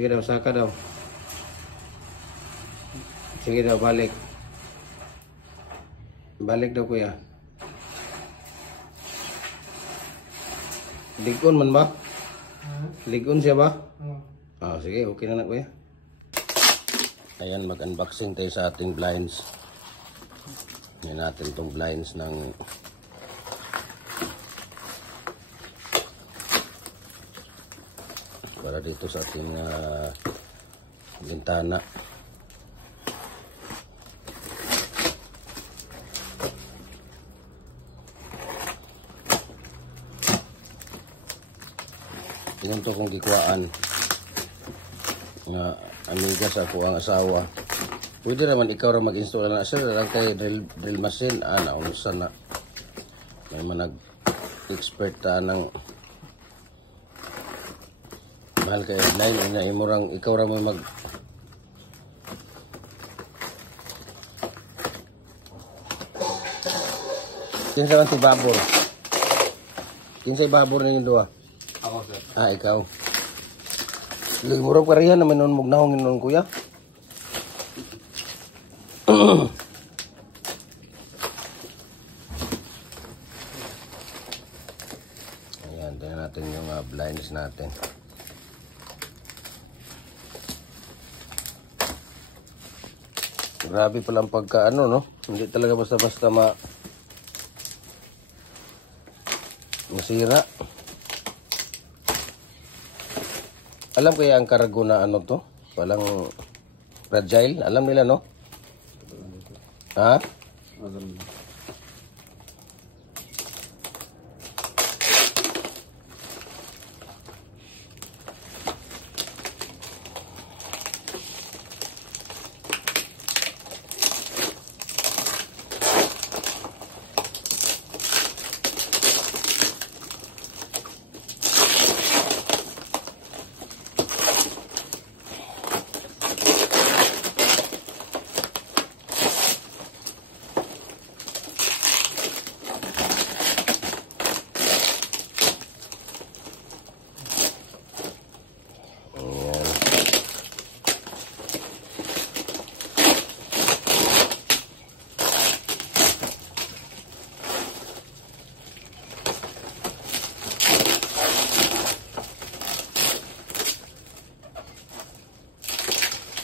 Sige daw, saka daw. Sige daw, balik. Balik daw kuya. Ligon man ba? Ligon siya ba? Sige, okay na kuya. Ayan, mag-unboxing tayo sa ating blinds. Yan natin itong blinds ng para dito sa ating bintana. Tingnan to kung gikuhaan nga amiga sa ako ang asawa. Pwede naman ikaw ra mag-install na sir lang kay drill machine naunsa na may manag expert ta ng mahal kay line ina imurang ikaw ra mo mag kinsa man ti babor babor ninyo duha ako sir ikaw limurang kariya naman nun mugnahong nun kuya. Ayan, tingnan natin yung blinds natin. Grabe palang pagka no? Hindi talaga basta-basta masira. Alam kaya ang kargo na to? Walang fragile. Alam nila, no? Ha?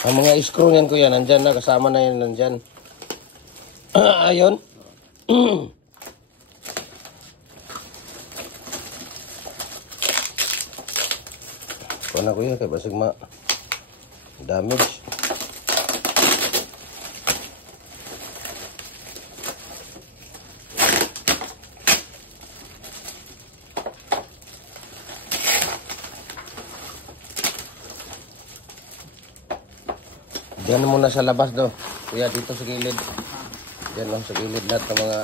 Ang mga screw niyan kuya, nandyan na, kasama na yan nandyan. Ayun. Kuha na kuya, kaya basig damage. Diyan muna sa labas do. Kuya dito sa gilid. Diyan lang sa gilid lahat ng mga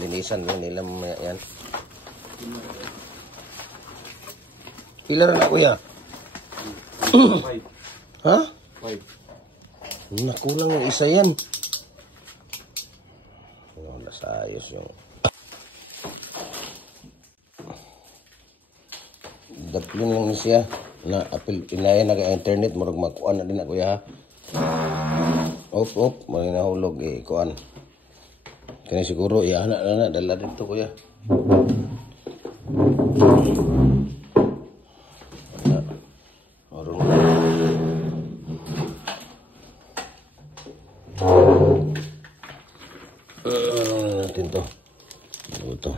linisan lang nila yan. Pila na kuya? 5. Ha? 5. Nakulang yung isa yan. Nasa ayos yung daplin lang siya. Na apil inayan na kay internet murag makuan na din na kuya ha. Op may nahulog kuan. Kani siguro anak na dala dito kuya. Orong natin to. Ito.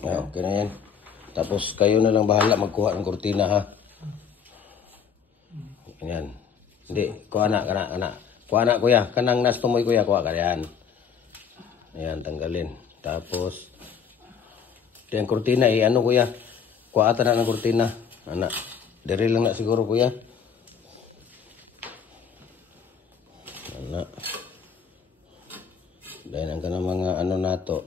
Okay na yan. Tapos kayo na lang bahala magkuha ng kurtina ha. Yan. Hindi, kuha na. Kuha na kuya. Kanang nas tumoy kuya, kuha ka yan. Ayan, tanggalin. Tapos, yung kurtina ano kuya. Kuha ata na ng kurtina. Anak, diri lang na siguro kuya. Anak. Dahil ang kanang mga nato.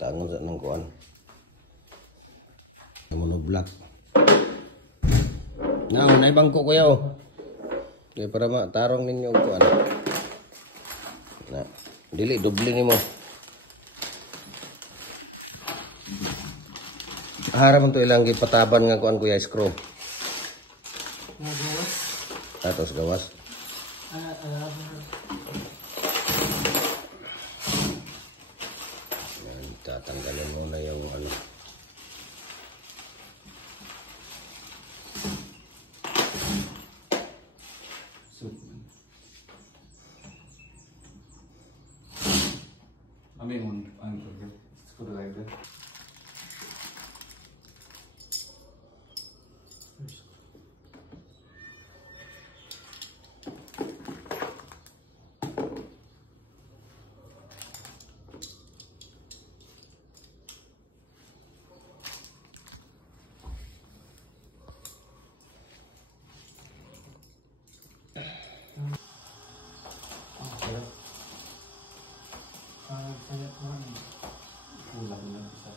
Tangon sa nang kuan. Monoblock. Nay bangko kuya oh. Kaya para matarong ninyo kuan. Na. Dili doble nimo. Harap man to ilang gipataban nga kuan kuya screw. Nagawas. Tatos gawas. Yan, tatanggalin muna yung ano. Screwdriver. Kulang na isa.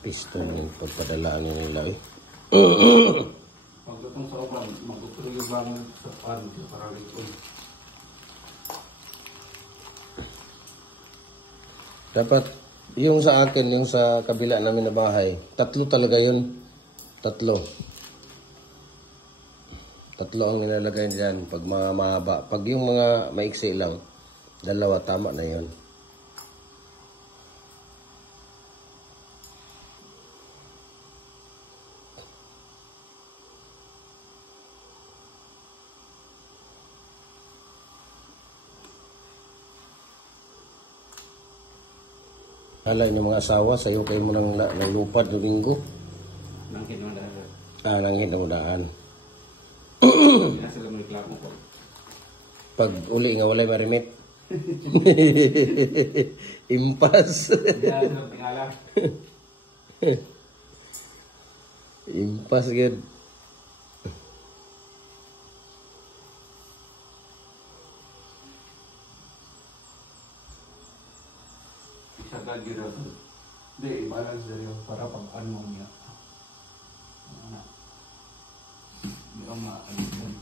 Piston yung pagpadalaan nila eh. Pagdatong sa upan, magtutuloy yung bangon sa pan para likod. Dapat yung sa akin, yung sa kabila namin na bahay, 3 talaga yun. 3. 3 ang nilalagay dyan pag mga mahaba. Pag yung mga maiksi lang, 2, tama na yun. Halay ng mga asawa, sayo kayo mo ng lupad Domingo. Nangkin naman dahil. Nangin na mudaan. Hindi na sila may reklamo po. Pag uli nga walay marimit. Impas. Hindi na sila tingala. Impas gid. Sagad gila. Hindi, i-balance dahil para pag-ano niya. Hindi ka ma-alis yan.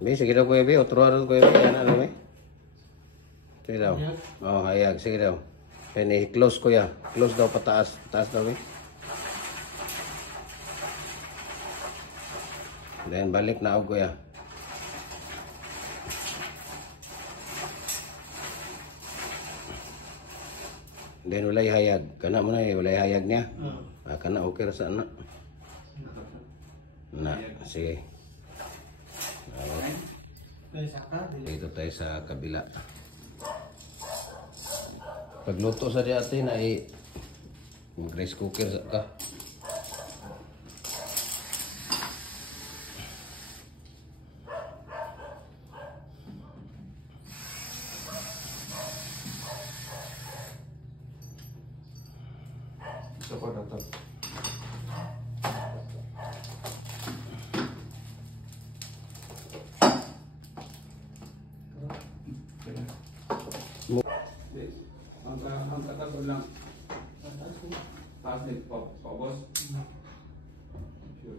Be, sige daw kuya Be, otro araw kuya Be, yan ano Be? Sige daw. Oh, hayag, sige daw. Then i-close kuya, close daw pataas, taas daw Be. Then balik na ako kuya. Then walay hayag, kana mo na walay hayag niya. Kana okay ra sa anak. Na, sige. Dito tayo sa kabila. Pagluto sa di atin ay mag-rice cooker ka. Ang katasod lang. Taas din po, boss. Sure.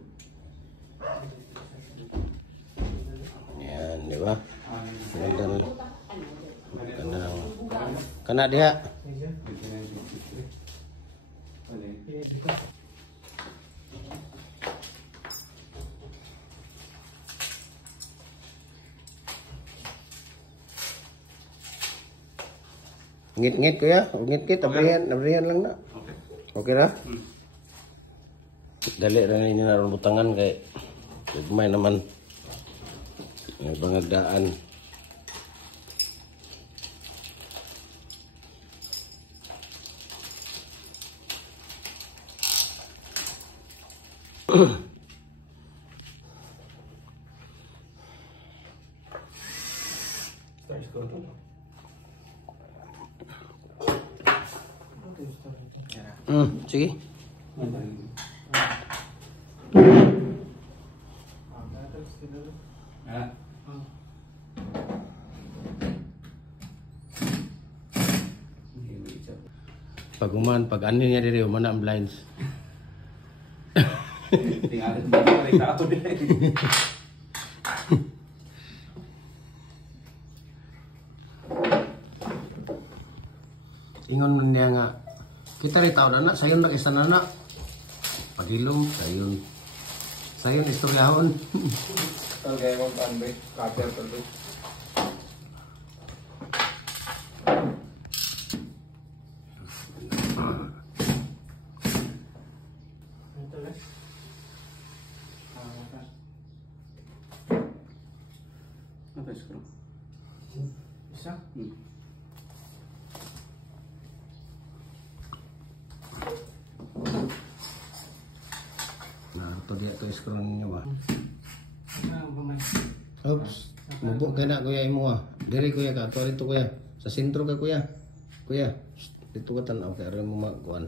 Yan, di ba? Ganda na. Ganda na. Ano? Kana diha. Ngit-ngit kuya, ngit-ngit, abrihan lang na. Okay. Okay na? Dali na ninyo na butangan kay may naman may bangagdaan. Sige. Pag uman, pag ano niya diri, umana ang blinds. Tingnan mo pa rin ako din. Ingon man niya nga, kita rin tao na na, sayon na isa na na. Pagilom, sayon. Sayon, istoryahon. Okay, kung saan ba? Cutter to do. Apa screw? Isa? Narto dia to screw ninyo ba? Oops, mubok ka na kuya imo ah. Diri kuya ka, ato rito kuya. Sa sentro ka kuya. Kuya, dito ka tanaw kay aron mo magkuan.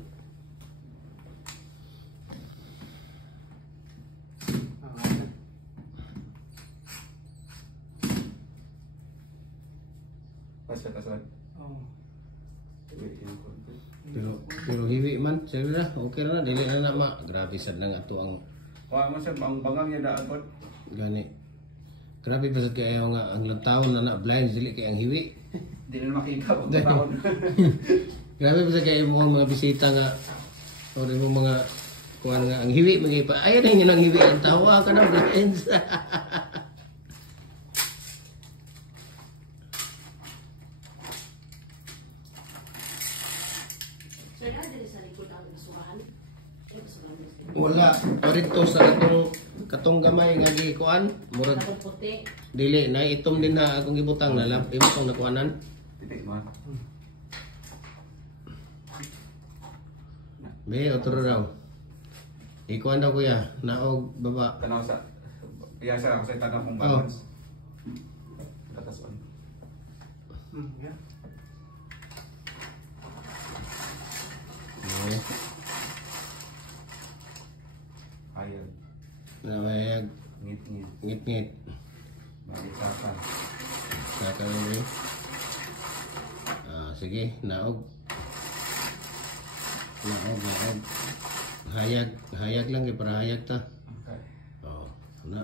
Kasad. Oh. Pero hiwi man, sige na, okay na, dili na na ma. Grabe sad na nga to ang Kuha mo siya, bangang niya daan po. gani. Grabe pa sad kayo nga ang lantawon na na blinds dili kay ang hiwi. Hindi na makita kung taon. Grabe pa sad kayo mga bisita nga o rin mo mga kuan nga ang hiwi magipa. Ayan na yun ang hiwi ang tawa ka na blinds. Wala, parito sa katong gamay nga gikuan, murag puti. dili na itom din na akong ibutang na lap ibutang na kuanan. Titik mo. Be otro raw. Ikuan daw kuya, naog baba. Tanaw sa piyasa ako sa tanong kung Oh. balance. Tatas on. Yeah. Okay. Ayun. Nawayag Ngit-ngit. ngit-ngit. Balik saka. Sa kanili. Sige, naog. Naog. Hayag lang kay para hayag ta. Okay. Oh, na.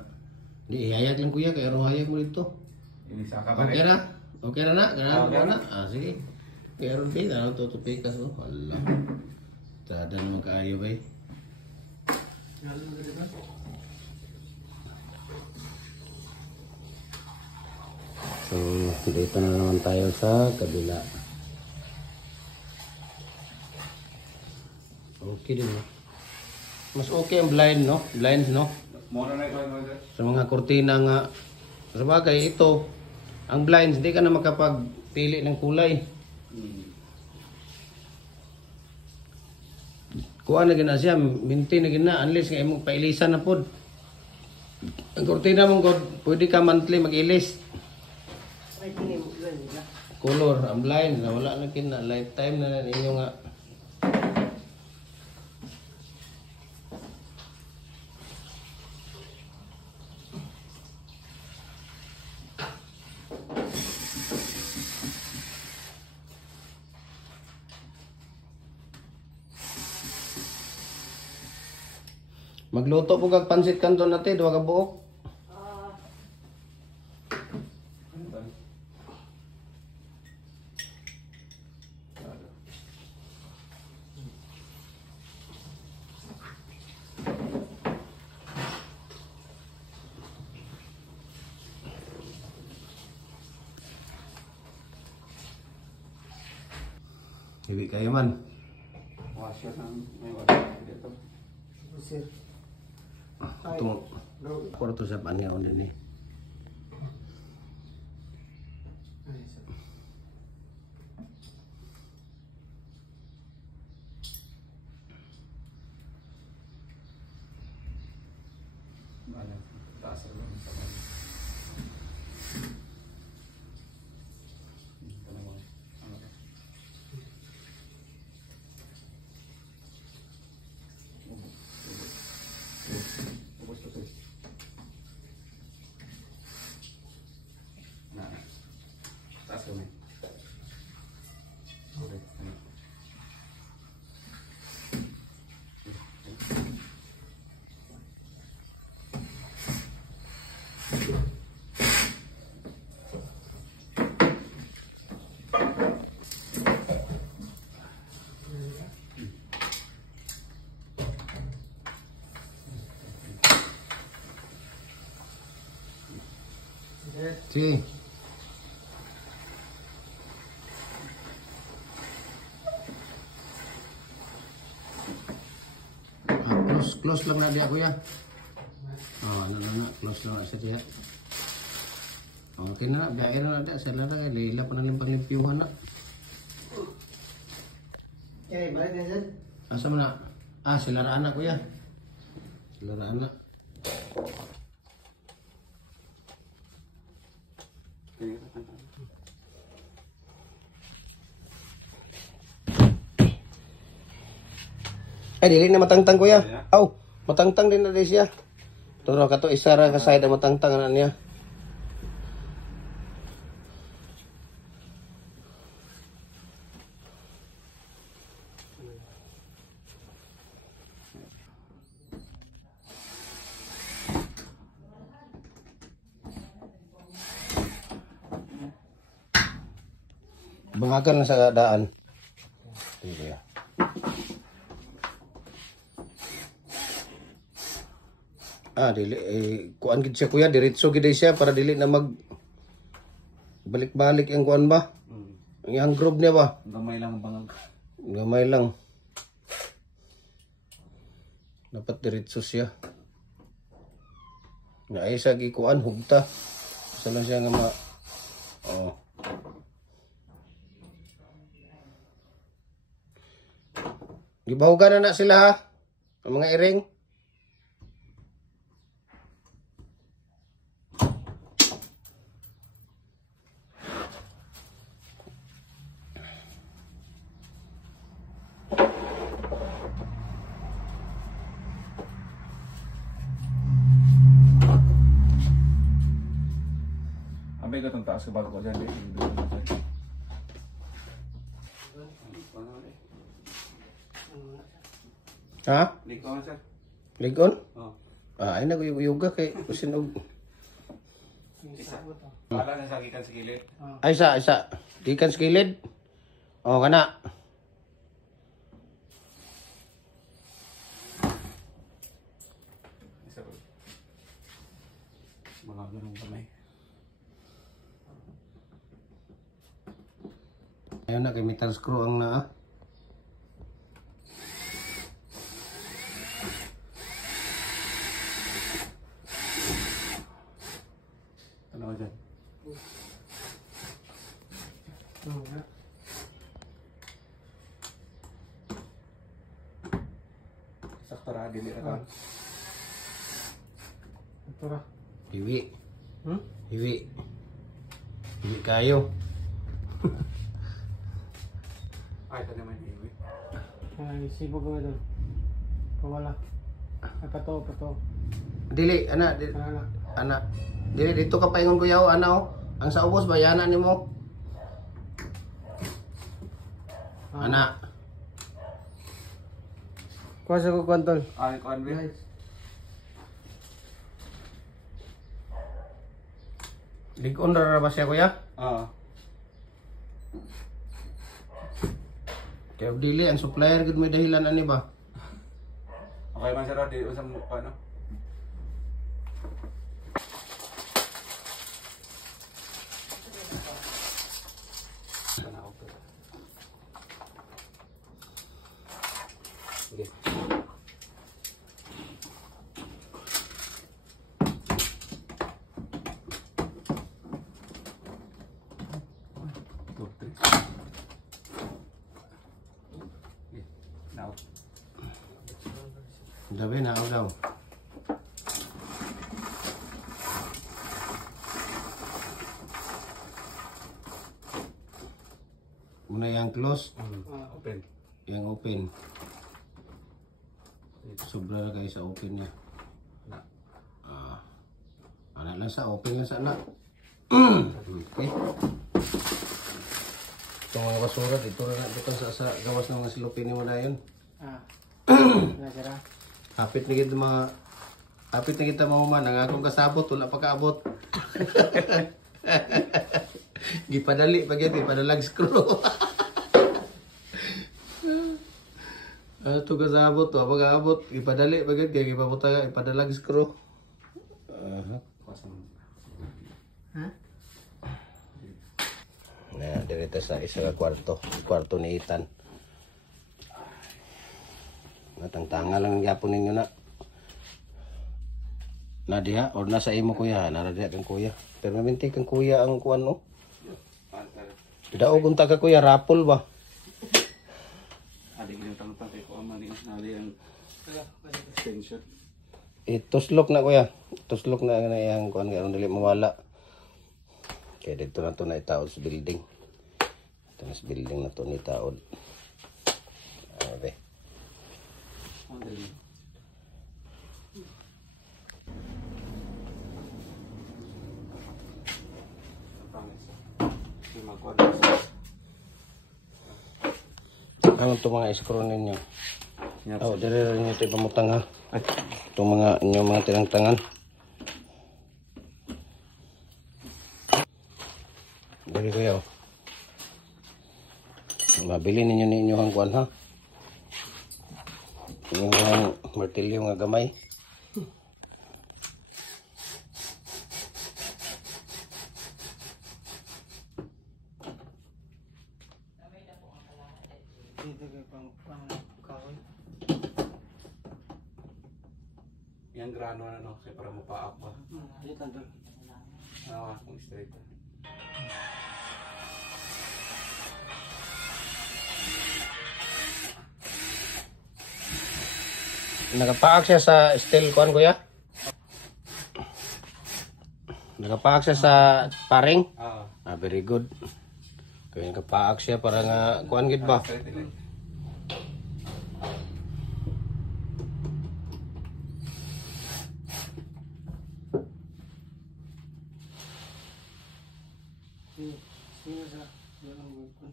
Di hayag lang kuya kay aron hayag mo dito. Ini saka balik. Okay na? Okay na na? Ganaan Okay ko na. na? Sige. Pero di, ano to tupikas oh. Hala. Tada naman kaayo ba eh. So, dito na naman tayo sa kabila. Okay din no? Mas okay ang blind no? Blinds no? Muna na ikaw mo. Sa mga kurtina nga. Sa bagay ito, ang blinds, hindi ka na makapagpili ng kulay. Kuha na gina siya, minti na gina, unless nga imong pailisan na pod. Ang kurtina mong god, pwede ka monthly mag-ilis. Color, ang blind, na wala na kina, lifetime na ninyo nga. Magluto po kag pansit kanto natin, duwa ka buok. Hiwi kayo man. Washer ng may washer dito. Sir. Itong kwarto sa panyaon din eh. Ay, sir. Ano? Taas lang sa mga. Taas kami. Okay. Si. Close lang na dia kuya. Oh, close lang na sa dia. Okay na, biyahe na dia. Sa lara, lila pa na limpang-limpiyuhan na. Eh, balik na dyan. Asa mo na? Ah, sila anak kuya. Sila anak. Ay, dili na matangtang kuya. Aw, matangtang din na di siya. Turo ka to, isa ra ka side na matangtang na niya. Bangagan na sa daan. Dili ya. Ah, dili kuan gid siya kuya, diretso gid siya para dili na mag balik-balik ang kuan ba? Ang group niya ba? Gamay lang ang bangag. Gamay lang. Dapat diretso siya. Na ay sa gikuan hugta. Sa lang siya nga ma oh. Gibahugan na sila ha. Ang mga iring. Abay ka itong taas ka bago ko dyan. Ha? Liko ka sir. Ligon? Oo. Ah, ay nag-yoga kay kusinog. Wala na sa gikan sa kilid. Ay isa. Gikan sa kilid. Oh, kana. Isa ko. Mga ganun kamay. Ayun na kay metal screw ang naa. Ano ka dyan? Sakto ra, dili ra ka. Ito ra. Hiwi. Hmm? Hiwi. Hiwi kayo. Ay, ito naman iwi. Ay, sibog ka doon. Pawala. Ay, pato. Dili, ana, Wala na. ana. Dili dito ka paingon kuya o ana o. Ang sa ubos bayana nimo. Ana. Kuha sa kukwantol. Ay, kuan ba? Guys. Ligon ra ba siya kuya? Oo. Kaya dili ang supplier gud may dahilan ani ba? Okay man sir, di usam ano? Sige. Now. Dabi na daw. Muna yang close, Open. yang open. Sobra na kayo sa open niya. Anak lang sa open lang sa anak. Okay. Itong mga basura dito na dito sa gawas ng mga silupin ni mo na yun. Nagara. Hapit na kita mga man, ang akong kasabot, wala pa kaabot. Gipadali, padalag screw. Ano ito kasabot, pag-aabot, gipadali, kaya ipadalag screw. Na, dirito sa isa ka kwarto ni Ethan. Natangtanga lang ang yapon ninyo na. Nadia, or nasa imo kuya, naradia kang kuya. Pero maminti kang kuya ang kuwan no. Daog unta ka kuya, rapol ba? Adik yung tangtang kay ko amali ang extension. Tuslok na kuya. Tuslok na ang iyang kuwan kaya dili mawala. Kaya dito na to na itaod sa building. Ito na sa building na to ni itaod. Okay. Ano ito mga screw ninyo? Oh, dire rin ito ipamutang ha. Ito mga inyong mga tinangtangan. Dari kuya oh. Mabili ninyo ninyo ang kuwan ha. Yung martilyo nga gamay. Yang grano na no, kaya para mapaak ba? Dito doon. Kung straight. Nakapaak siya sa steel kuwan kuya? Nakapaak siya sa paring? Very good. Kaya nakapaak siya para nga kuwan gid ba? Sino sa walang bukon.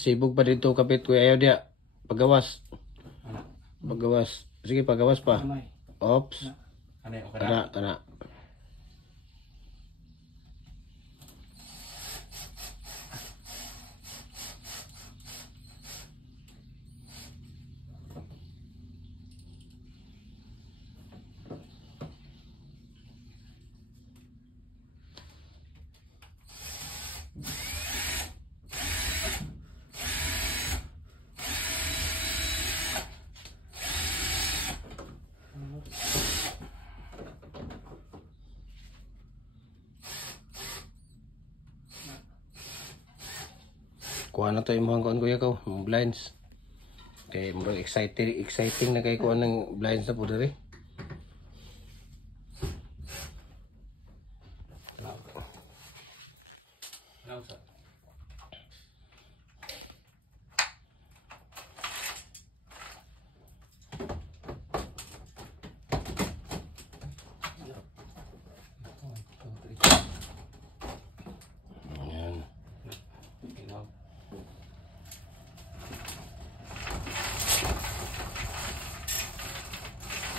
Sibog pa dito kapit kuya ayaw dia. Pagawas. Pagawas. Sige pagawas pa. Kamay. Ops. Ano yung okay na? Kana. Kuha na to yung mga kuhan kuya ko, mga blinds. Kaya murag exciting na kay kuha ng blinds na po dali.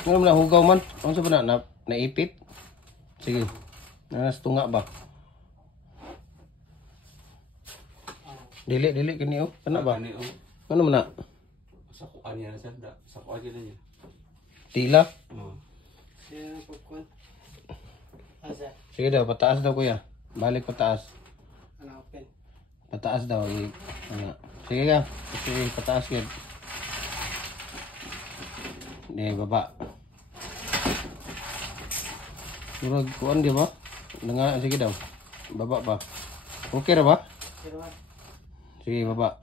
Ano man hugaw man? Ano sa ba na naipit? Sige. Nanas tunga ba? Dili kini oh. Kana ba? Ani, oh. Ano man na? Sakuan niya na sir. Sakuan niya na niya. Tila? Oo. Siya ang pagkuhan. Asa? Sige daw, pataas daw kuya. Balik pataas. Ano open? Pataas daw. Ano. Sige ka. Sige, pataas yun. Hindi, baba. Surag kuan di ba? Sige daw. Baba pa. Okay na ba? Pero Sige, baba.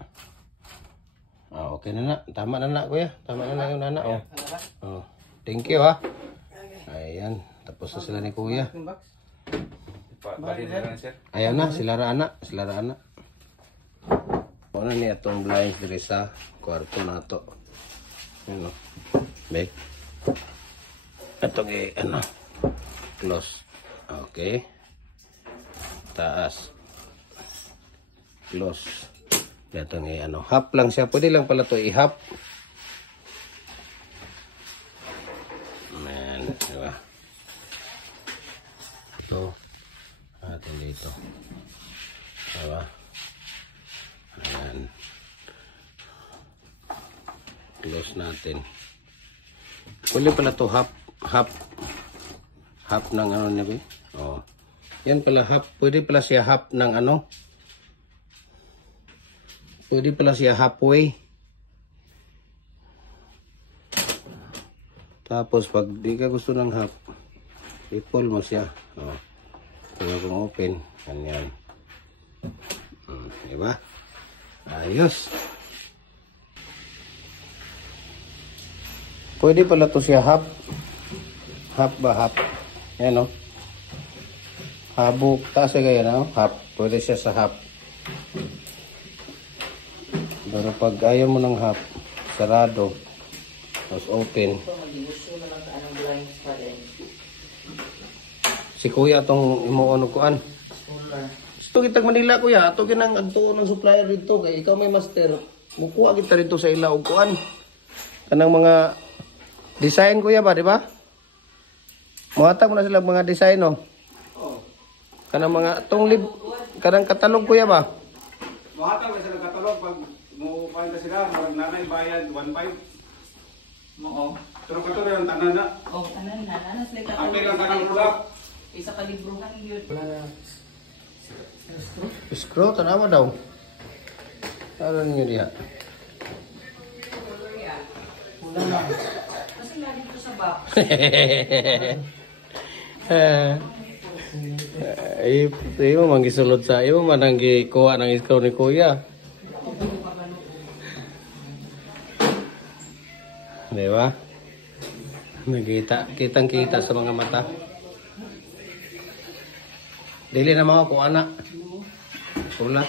Ah, okay na na. Tama na na kuya. Tama na na yung nana. Oh. ano ba? Oh. Thank you ha. Ayan. Tapos na sila ni kuya. Yung box? Bali na lang sir. Ayaw na, sila ana. Ano ni atong blinds diri sa kwarto na to. Ano? Bek. Atong close. Okay. Taas. Close. Atong half lang siya. Pwede lang pala to i-half. Man, diba? Ito. Atin dito. Diba? Ayan. Close natin. Pwede pala to half ng ano niya ba? Oh. Yan pala half. Pwede pala siya half ng ano. Pwede pala siya halfway. Tapos pag di ka gusto ng half, i-pull mo siya. Oh. Kung open, ganyan. Diba? Ayos. Pwede pala to siya half. Half ba half? Yan o. Habok. Taas na gaya na o. Half. Pwede siya sa half. Pero pag ayaw mo ng half, sarado. Tapos open. Si kuya itong imuono kuan. Ito kitag Manila kuya. Ito kinang agtuon ng supplier dito. Kaya ikaw may master. Mukuha kita dito sa ila o kuan. Kanang mga design kuya ba, di ba? Muhatag mo na sila mga design no. Kanang mga kanang katalog kuya ba? Muhatag na sila katalog pag mupain na sila. Marag nanay bayad 1.5. Oo. Pero kato na yung tanan na. Oh, tanan na. Nanas like Apil lang kanang product. Isa kalibruhan yun. Screw, tanawa daw. Ano nyo diya? Wala na. Kasi lagi ko sa box. Iyo manggisulod sa iyo mananggi kuha ng screw ni kuya. Di ba? Kitang-kita sa mga mata. Dili na mga kuha na. Sulat.